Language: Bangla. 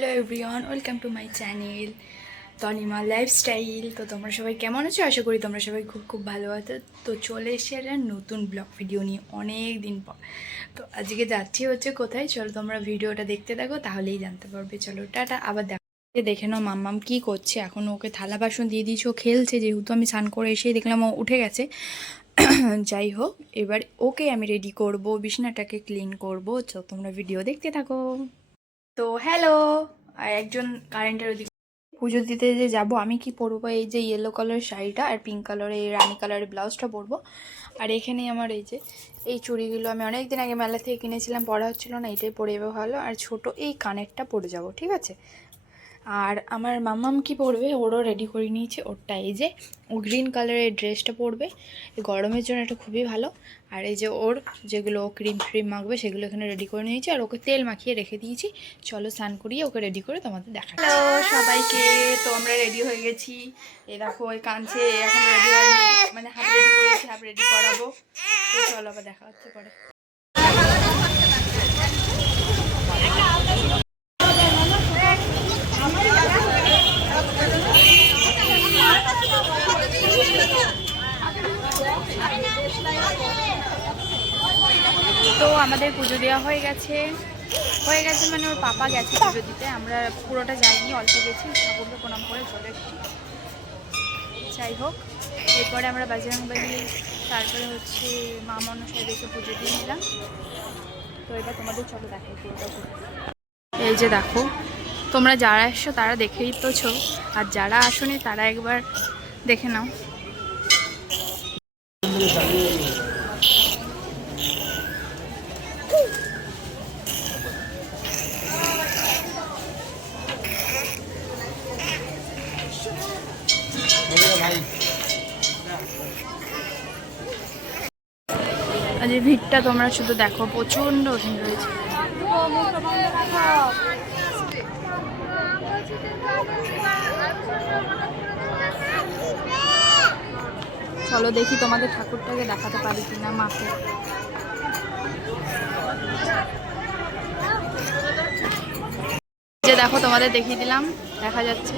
Hello everyone, welcome to my channel Tanima lifestyle. তো তোমরা সবাই কেমন আছো? আশা করি তোমরা সবাই খুব খুব ভালো আছো। তো চলে এসে একটা নতুন ব্লগ ভিডিও নিয়ে অনেক দিন পর। তো আজকে যাচ্ছি হচ্ছে কোথায়? চলো তোমরা ভিডিওটা দেখতে থাকো, তাহলেই জানতে পারবে। চলো টাটা, আবার দেখো দেখে নাও মাম্মাম কী করছে। এখন ওকে থালা বাসন দিয়ে দিয়েছি, ও খেলছে। যেহেতু আমি স্নান করে এসেই দেখলাম ও উঠে গেছে। যাই হোক, এবার ওকে আমি রেডি করব, বিছনাটাকে ক্লিন করব। তো তোমরা ভিডিও দেখতে থাকো। তো হ্যালো একজন কারেন্টের ওদিকে পুজো দিতে যে যাব, আমি কি পরবো? এই যে ইয়েলো কালার শাড়িটা আর পিঙ্ক কালারের রানি কালারের ব্লাউজটা পরবো। আর এখানে আমার এই যে, এই চুড়িগুলো আমি অনেক দিন আগে মেলা থেকে কিনেছিলাম, পরা হচ্ছিল না, এটাই পরে ভালো। আর ছোট এই কানেরটা পরে যাব, ঠিক আছে? আর আমার মাম্মাম কি পরবে? ওরও রেডি করে নিয়েছে ওরটা। এই যে, ও গ্রিন কালারের ড্রেসটা পরবে। গরমের জন্য এটা খুবই ভালো। আর এই যে ওর যেগুলো ক্রিম ফ্রিম মাখবে, সেগুলো এখানে রেডি করে নিয়েছি। আর ওকে তেল মাখিয়ে রেখে দিয়েছি। চলো স্নান করিয়ে ওকে রেডি করে তোমাদের দেখা হ্যালো সবাইকে, তো আমরা রেডি হয়ে গেছি। এই দেখো ওই কাঁচে এখন রেডি মানে হাফ রেডি করেছি হাফ রেডি করাবো। তো চলো আবার দেখা হচ্ছে পরে। তো আমাদের পুজো দেওয়া হয়ে গেছে। হয়ে গেছে মানে ওর পাপা গেছে পুজো দিতে। আমরা পুরোটা যাইনি, অল্প গেছি। ঠাকুরকে প্রণাম করে চলে এসেছি। যাই হোক, এরপরে আমরা বাজরংবালি তারপরে হচ্ছে মা মনসায় দেখে পুজো দিয়ে নিলাম। তো এবার তোমাদের চলো দেখাই পুরোটা। এই যে দেখো, তোমরা যারা এসছো তারা দেখেই তো ছো। আর যারা আসোনি তারা একবার দেখে নাও। আজ ভিড়টা তোমরা শুধু দেখো প্রচণ্ড রয়েছে। চলো দেখি তোমাদের ঠাকুরটাকে দেখাতে পারি কিনা মাকে। দেখো তোমাদের দেখিয়ে দিলাম দেখা যাচ্ছে।